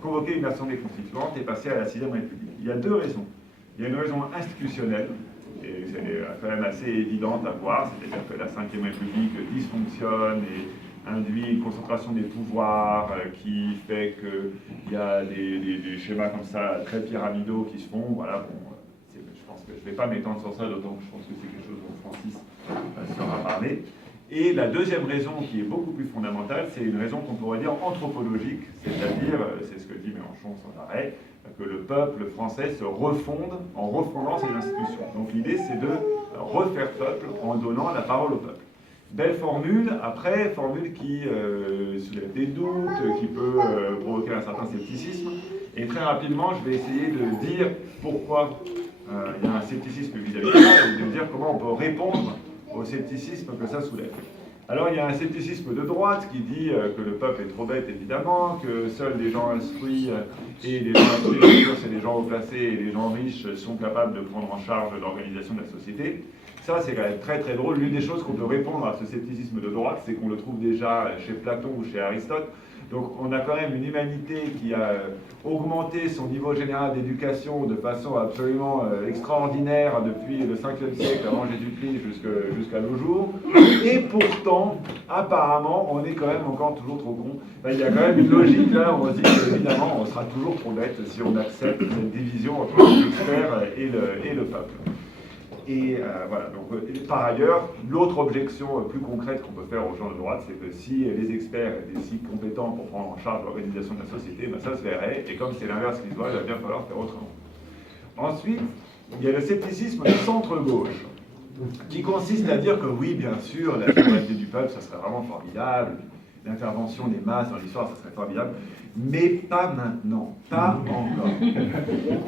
convoquer une assemblée constituante et passer à la 6e République. Il y a deux raisons. Il y a une raison institutionnelle, et c'est quand même assez évidente à voir, c'est-à-dire que la 5e République dysfonctionne et induit une concentration des pouvoirs qui fait qu'il y a des schémas comme ça très pyramidaux qui se font. Voilà, bon, je pense que je ne vais pas m'étendre sur ça, d'autant que je pense que c'est quelque chose dont Francis saura parler. Et la deuxième raison, qui est beaucoup plus fondamentale, c'est une raison qu'on pourrait dire anthropologique, c'est-à-dire, c'est ce que dit Mélenchon sans arrêt, que le peuple français se refonde en refondant ses institutions. Donc l'idée, c'est de refaire peuple en donnant la parole au peuple. Belle formule, après, formule qui soulève des doutes, qui peut provoquer un certain scepticisme. Et très rapidement, je vais essayer de dire pourquoi il y a un scepticisme vis-à-vis de ça, et de dire comment on peut répondre au scepticisme que ça soulève. Alors il y a un scepticisme de droite qui dit que le peuple est trop bête, évidemment, que seuls les gens instruits et les gens instruits, bien sûr, c'est les gens haut placés et les gens riches sont capables de prendre en charge l'organisation de la société. Ça, c'est quand même très très drôle. L'une des choses qu'on peut répondre à ce scepticisme de droite, c'est qu'on le trouve déjà chez Platon ou chez Aristote. Donc on a quand même une humanité qui a augmenté son niveau général d'éducation de façon absolument extraordinaire depuis le 5e siècle avant Jésus-Christ jusqu'à nos jours. Et pourtant, apparemment, on est quand même encore toujours trop con. Enfin, il y a quand même une logique là, on se dit qu'évidemment, on sera toujours trop bête si on accepte cette division entre les experts et le peuple. Et voilà, donc par ailleurs, l'autre objection plus concrète qu'on peut faire aux gens de droite, c'est que si les experts étaient si compétents pour prendre en charge l'organisation de la société, ben ça se verrait, et comme c'est l'inverse qui se voit, il va bien falloir faire autrement. Ensuite, il y a le scepticisme du centre-gauche, qui consiste à dire que oui, bien sûr, la souveraineté du peuple, ça serait vraiment formidable, l'intervention des masses dans l'histoire, ça serait formidable, mais pas maintenant, pas encore.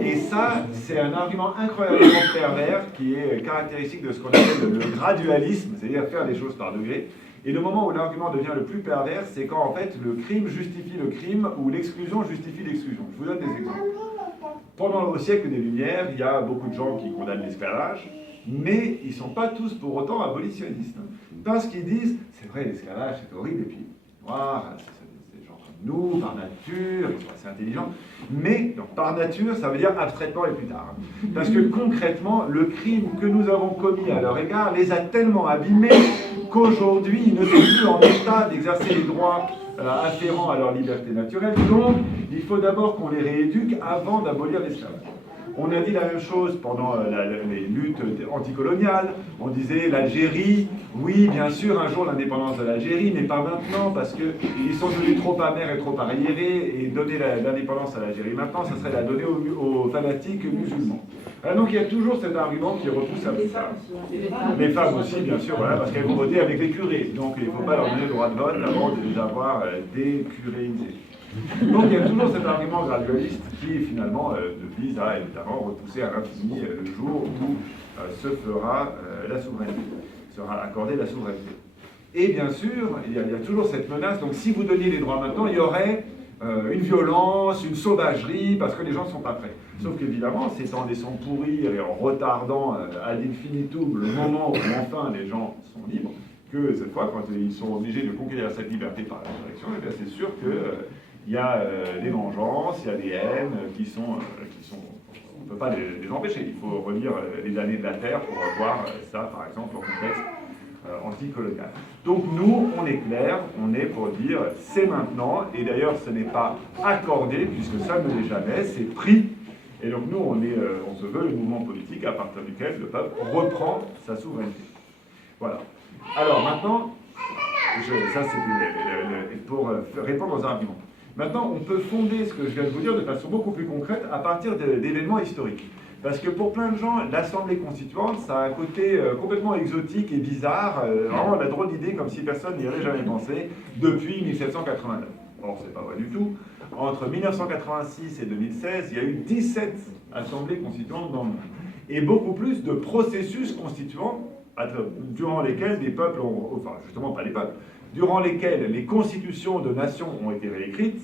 Et ça, c'est un argument incroyablement pervers qui est caractéristique de ce qu'on appelle le gradualisme, c'est-à-dire faire les choses par degrés. Et le moment où l'argument devient le plus pervers, c'est quand en fait le crime justifie le crime ou l'exclusion justifie l'exclusion. Je vous donne des exemples. Pendant le siècle des Lumières, il y a beaucoup de gens qui condamnent l'esclavage, mais ils ne sont pas tous pour autant abolitionnistes. Parce qu'ils disent, c'est vrai, l'esclavage c'est horrible, et puis noirs, c'est des gens comme nous, par nature, ils sont assez intelligents, mais donc, par nature, ça veut dire abstraitement et plus tard. Parce que concrètement, le crime que nous avons commis à leur égard les a tellement abîmés qu'aujourd'hui, ils ne sont plus en état d'exercer les droits afférents à leur liberté naturelle. Donc, il faut d'abord qu'on les rééduque avant d'abolir l'esclavage. On a dit la même chose pendant les luttes anticoloniales. On disait l'Algérie, oui, bien sûr, un jour l'indépendance de l'Algérie, mais pas maintenant, parce qu'ils sont devenus trop amers et trop arriérés, et donner l'indépendance à l'Algérie maintenant, ça serait la donner aux fanatiques musulmans. Donc il y a toujours cet argument qui repousse à plus tard. Les femmes aussi, bien sûr, voilà, parce qu'elles vont voter avec les curés. Donc il ne faut pas leur donner le droit de vote avant de les avoir décuréisés. Donc il y a toujours cet argument gradualiste qui finalement vise à évidemment repousser à l'infini le jour où se fera la souveraineté, sera accordée la souveraineté. Et bien sûr, il y a toujours cette menace, donc si vous donniez les droits maintenant, il y aurait une violence, une sauvagerie, parce que les gens ne sont pas prêts. Sauf qu'évidemment, c'est en laissant pourrir et en retardant ad infinitum le moment où enfin les gens sont libres, que cette fois, quand ils sont obligés de conquérir cette liberté par la résurrection, eh bien c'est sûr que il y a des vengeances, il y a des haines qui sont on ne peut pas les empêcher. Il faut relire les années de la Terre pour voir ça, par exemple, au contexte anticolonial. Donc nous, on est clair, on est pour dire c'est maintenant, et d'ailleurs ce n'est pas accordé, puisque ça ne l'est jamais, c'est pris. Et donc nous, on se veut le mouvement politique à partir duquel le peuple reprend sa souveraineté. Voilà. Alors maintenant, ça c'était pour répondre aux arguments. Maintenant, on peut fonder ce que je viens de vous dire de façon beaucoup plus concrète à partir d'événements historiques. Parce que pour plein de gens, l'Assemblée constituante, ça a un côté complètement exotique et bizarre, vraiment la drôle d'idée, comme si personne n'y avait jamais pensé, depuis 1789. Or, c'est pas vrai du tout. Entre 1986 et 2016, il y a eu 17 assemblées constituantes dans le monde. Et beaucoup plus de processus constituants durant lesquels des peuples ont... Enfin, justement, pas les peuples. Durant lesquels les constitutions de nations ont été réécrites,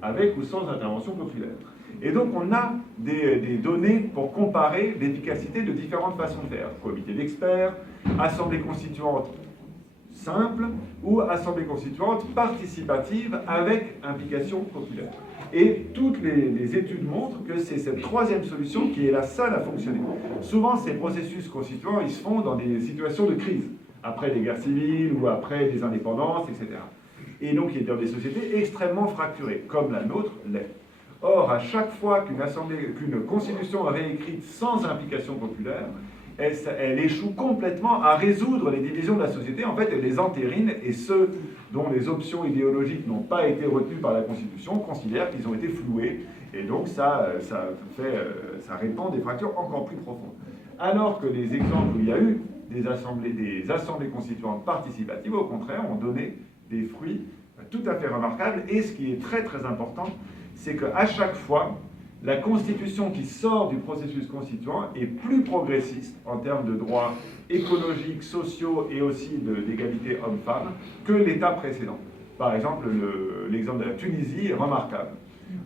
avec ou sans intervention populaire. Et donc on a des données pour comparer l'efficacité de différentes façons de faire. Comité d'experts, assemblée constituante simple ou assemblée constituante participative avec implication populaire. Et toutes les études montrent que c'est cette troisième solution qui est la seule à fonctionner. Souvent, ces processus constituants, ils se font dans des situations de crise, après des guerres civiles ou après des indépendances, etc. Et donc, il y a des sociétés extrêmement fracturées, comme la nôtre l'est. Or, à chaque fois qu'une constitution réécrite sans implication populaire, elle échoue complètement à résoudre les divisions de la société. En fait, elle les entérine, et ceux dont les options idéologiques n'ont pas été retenues par la Constitution considèrent qu'ils ont été floués, et donc ça répand des fractures encore plus profondes. Alors que les exemples où il y a eu des assemblées constituantes participatives, au contraire, ont donné des fruits tout à fait remarquables, et ce qui est très très important, c'est qu'à chaque fois, la Constitution qui sort du processus constituant est plus progressiste en termes de droits écologiques, sociaux et aussi d'égalité homme-femme que l'État précédent. Par exemple, l'exemple de la Tunisie est remarquable.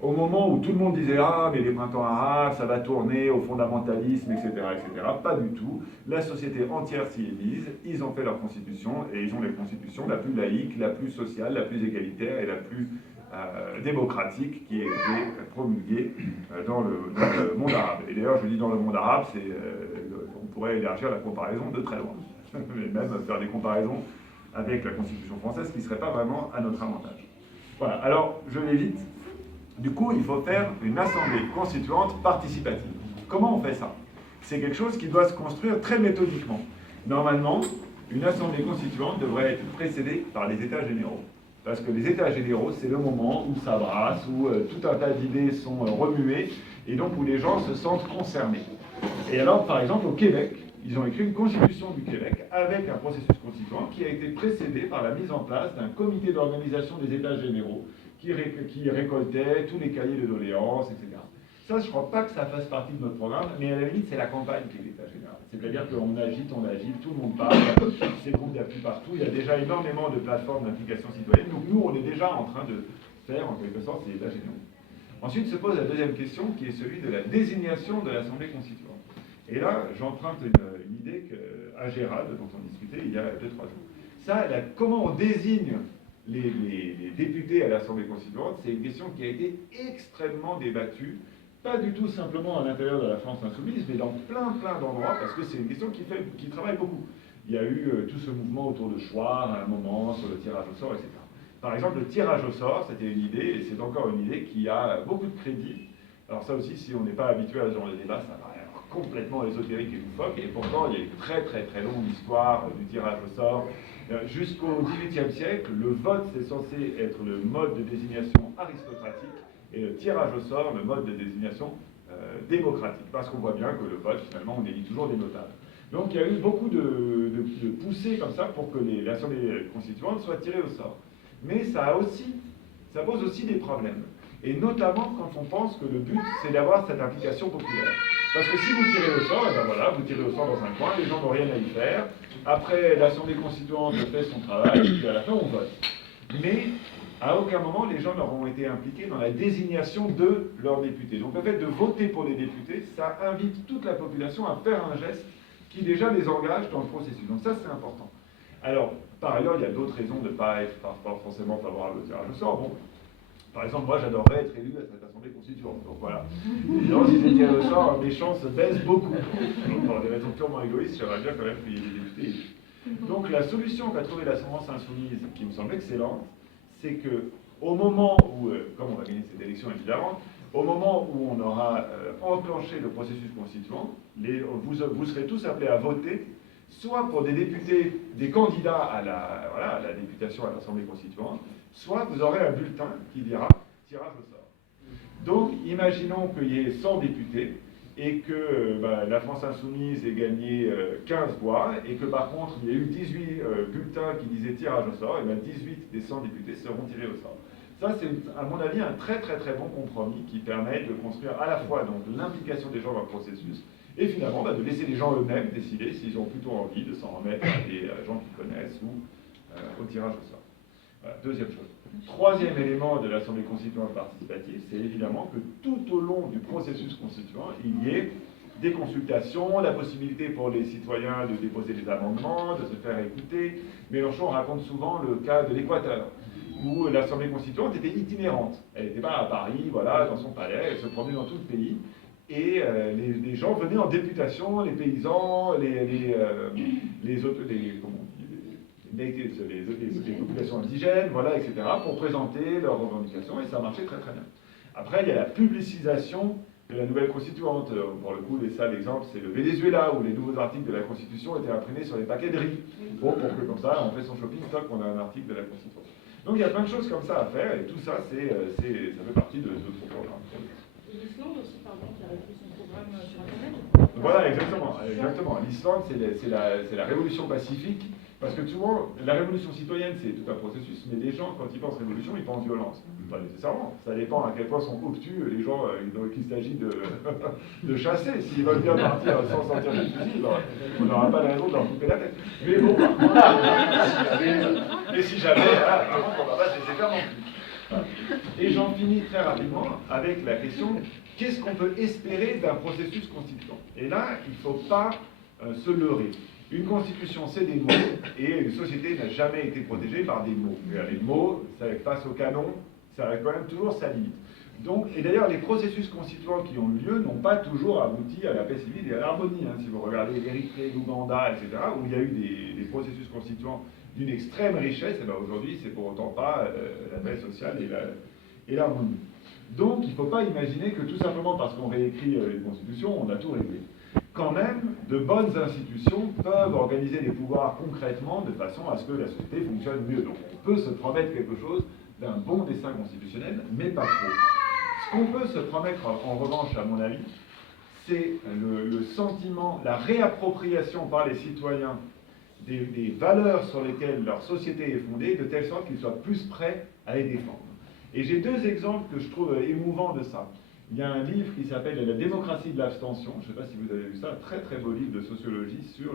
Au moment où tout le monde disait « Ah, mais les printemps arabes, ça va tourner au fondamentalisme, etc. etc. » Pas du tout. La société entière s'y est mise, ils ont fait leur constitution, et ils ont la constitution la plus laïque, la plus sociale, la plus égalitaire et la plus démocratique qui a été promulguée dans le monde arabe. Et d'ailleurs, je dis dans le monde arabe, on pourrait élargir la comparaison de très loin, mais même faire des comparaisons avec la Constitution française qui ne serait pas vraiment à notre avantage. Voilà, alors je vais vite. Du coup, il faut faire une assemblée constituante participative. Comment on fait ça? C'est quelque chose qui doit se construire très méthodiquement. Normalement, une assemblée constituante devrait être précédée par les États généraux. Parce que les États généraux, c'est le moment où ça brasse, où tout un tas d'idées sont remuées, et donc où les gens se sentent concernés. Et alors, par exemple, au Québec, ils ont écrit une constitution du Québec avec un processus constituant qui a été précédé par la mise en place d'un comité d'organisation des États généraux qui récoltait tous les cahiers de doléances, etc. Ça, je ne crois pas que ça fasse partie de notre programme, mais à la limite, c'est la campagne qui est l'État général. C'est-à-dire qu'on agite, tout le monde parle, ces groupes d'appui partout, il y a déjà énormément de plateformes d'implication citoyenne, donc nous, on est déjà en train de faire, en quelque sorte, ces États généraux. Ensuite se pose la deuxième question, qui est celui de la désignation de l'Assemblée constituante. Et là, j'emprunte une idée à Gérald, dont on discutait il y a 2-3 jours. Ça, comment on désigne les députés à l'Assemblée constituante, c'est une question qui a été extrêmement débattue, pas du tout simplement à l'intérieur de la France insoumise, mais dans plein d'endroits, parce que c'est une question qui travaille beaucoup. Il y a eu tout ce mouvement autour de Chouard à un moment, sur le tirage au sort, etc. Par exemple, le tirage au sort, c'était une idée, et c'est encore une idée qui a beaucoup de crédit. Alors ça aussi, si on n'est pas habitué à ce genre de débat, ça paraît complètement ésotérique et loufoque, et pourtant il y a une très longue histoire du tirage au sort. Jusqu'au XVIIIe siècle, le vote c'est censé être le mode de désignation aristocratique, et le tirage au sort le mode de désignation démocratique, parce qu'on voit bien que le vote, finalement, on élit toujours des notables. Donc il y a eu beaucoup de poussées comme ça pour que l'Assemblée constituante soit tirée au sort. Mais ça pose aussi des problèmes. Et notamment quand on pense que le but, c'est d'avoir cette implication populaire. Parce que si vous tirez au sort, et ben voilà, vous tirez au sort dans un coin, les gens n'ont rien à y faire. Après, l'Assemblée constituante fait son travail, et puis à la fin, on vote. Mais à aucun moment, les gens n'auront été impliqués dans la désignation de leurs députés. Donc le fait de voter pour les députés, ça invite toute la population à faire un geste qui déjà les engage dans le processus. Donc ça, c'est important. Alors, par ailleurs, il y a d'autres raisons de ne pas être forcément favorable au tirage au sort. Bon, par exemple, moi, j'adorerais être élu à cette Assemblée constituante. Donc voilà. Évidemment, si c'est tiré au sort, mes chances baissent beaucoup. Donc, pour des raisons purement égoïstes, j'aimerais bien quand même qu'il y ait des députés. Donc la solution qu'a trouvée la France insoumise, qui me semble excellente, c'est que au moment où, comme on va gagner cette élection évidemment, au moment où on aura enclenché le processus constituant, vous serez tous appelés à voter, soit pour des députés, des candidats à la députation à l'Assemblée constituante, soit vous aurez un bulletin qui dira tirage au sort. Donc, imaginons qu'il y ait 100 députés et que la France insoumise ait gagné 15 voix et que par contre il y a eu 18 bulletins qui disaient tirage au sort, et 18 des 100 députés seront tirés au sort. Ça, c'est à mon avis un très bon compromis qui permet de construire à la fois l'implication des gens dans le processus et finalement de laisser les gens eux-mêmes décider s'ils ont plutôt envie de s'en remettre à des gens qu'ils connaissent ou au tirage au sort. Voilà, deuxième chose. Troisième élément de l'Assemblée constituante participative, c'est évidemment que tout au long du processus constituant, il y ait des consultations, la possibilité pour les citoyens de déposer des amendements, de se faire écouter. Mélenchon raconte souvent le cas de l'Équateur, où l'Assemblée constituante était itinérante. Elle n'était pas à Paris, voilà, dans son palais, elle se promenait dans tout le pays. Et les gens venaient en députation, les paysans, les populations indigènes, voilà, etc., pour présenter leurs revendications, et ça marchait très très bien. Après, il y a la publicisation de la nouvelle constituante. Pour le coup, l'exemple, c'est le Venezuela, où les nouveaux articles de la Constitution étaient imprimés sur les paquets de riz. Bon, pour que comme ça, on fait son shopping, toc, on a un article de la Constitution. Donc il y a plein de choses comme ça à faire, et tout ça, ça fait partie de notre programme. Et l'Islande aussi, pardon, qui a réduit son programme sur Internet. Voilà, exactement. L'Islande, c'est la révolution pacifique, parce que souvent, la révolution citoyenne, c'est tout un processus, mais les gens, quand ils pensent révolution, ils pensent violence. Pas nécessairement. Ça dépend à quel point sont obtus les gens qu'il s'agit de chasser. S'ils veulent bien partir sans sortir du fusil, on n'aura pas de raison de leur couper la tête. Mais bon, et si jamais, par contre, on ne va pas se laisser faire non plus. Et j'en finis très rapidement avec la question, qu'est-ce qu'on peut espérer d'un processus constituant? Et là, il ne faut pas se leurrer. Une constitution, c'est des mots, et une société n'a jamais été protégée par des mots. Les mots, face au canon, ça a quand même toujours sa limite. Donc, et d'ailleurs, les processus constituants qui ont eu lieu n'ont pas toujours abouti à la paix civile et à l'harmonie. Si vous regardez l'Érythrée, l'Ouganda, etc., où il y a eu des processus constituants d'une extrême richesse, et bien aujourd'hui, c'est pour autant pas la paix sociale et l'harmonie. Donc, il ne faut pas imaginer que tout simplement parce qu'on réécrit une constitution, on a tout réglé. Quand même, de bonnes institutions peuvent organiser les pouvoirs concrètement de façon à ce que la société fonctionne mieux. Donc, on peut se promettre quelque chose d'un bon dessin constitutionnel, mais pas trop. Ce qu'on peut se promettre, en revanche, à mon avis, c'est le sentiment, la réappropriation par les citoyens des valeurs sur lesquelles leur société est fondée, de telle sorte qu'ils soient plus prêts à les défendre. Et j'ai deux exemples que je trouve émouvants de ça. Il y a un livre qui s'appelle La démocratie de l'abstention, je ne sais pas si vous avez vu ça, un très très beau livre de sociologie sur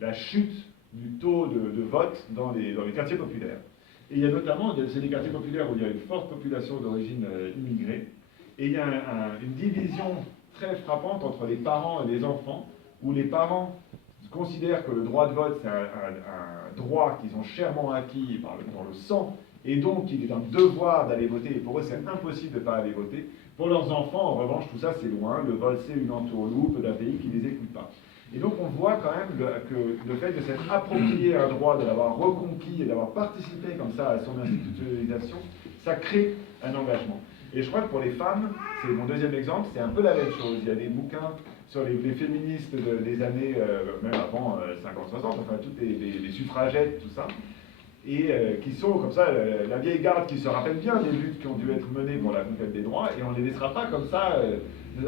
la chute du taux de vote dans les quartiers populaires. Et il y a notamment, c'est des quartiers populaires où il y a une forte population d'origine immigrée, et il y a une division très frappante entre les parents et les enfants, où les parents considèrent que le droit de vote, c'est un droit qu'ils ont chèrement acquis dans le sang, et donc il est un devoir d'aller voter, et pour eux c'est impossible de ne pas aller voter. Pour leurs enfants, en revanche, tout ça c'est loin, le vote c'est une entourloupe d'un pays qui ne les écoute pas. Et donc on voit quand même que le fait de s'être approprié un droit, de l'avoir reconquis et d'avoir participé comme ça à son institutionnalisation, ça crée un engagement. Et je crois que pour les femmes, c'est mon deuxième exemple, c'est un peu la même chose. Il y a des bouquins sur les féministes des années, même avant 50-60, enfin toutes les suffragettes, tout ça, et qui sont comme ça, la vieille garde qui se rappelle bien des luttes qui ont dû être menées pour la conquête des droits, et on ne les laissera pas comme ça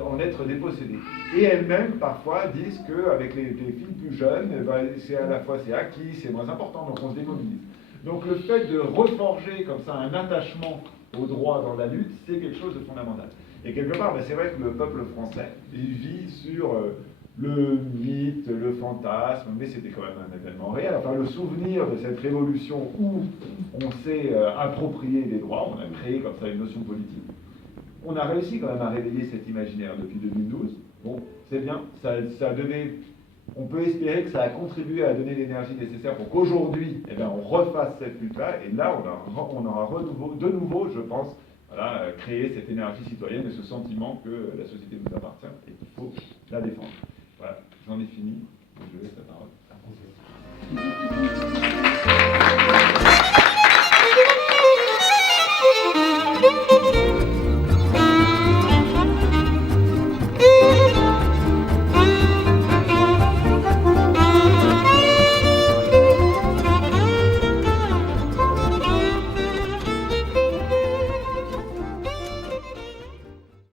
en être dépossédées. Et elles-mêmes, parfois, disent qu'avec les filles plus jeunes, c'est à la fois c'est acquis, c'est moins important, donc on se démobilise. Donc le fait de reforger comme ça un attachement au droit dans la lutte, c'est quelque chose de fondamental. Et quelque part, c'est vrai que le peuple français, il vit sur le mythe, le fantasme, mais c'était quand même un événement réel. Enfin, le souvenir de cette révolution où on s'est approprié des droits, on a créé comme ça une notion politique. On a réussi quand même à réveiller cet imaginaire depuis 2012. Bon, c'est bien, ça a donné... On peut espérer que ça a contribué à donner l'énergie nécessaire pour qu'aujourd'hui, on refasse cette lutte-là, et là, on aura de nouveau, je pense, voilà, créer cette énergie citoyenne et ce sentiment que la société nous appartient et qu'il faut la défendre. Voilà, j'en ai fini.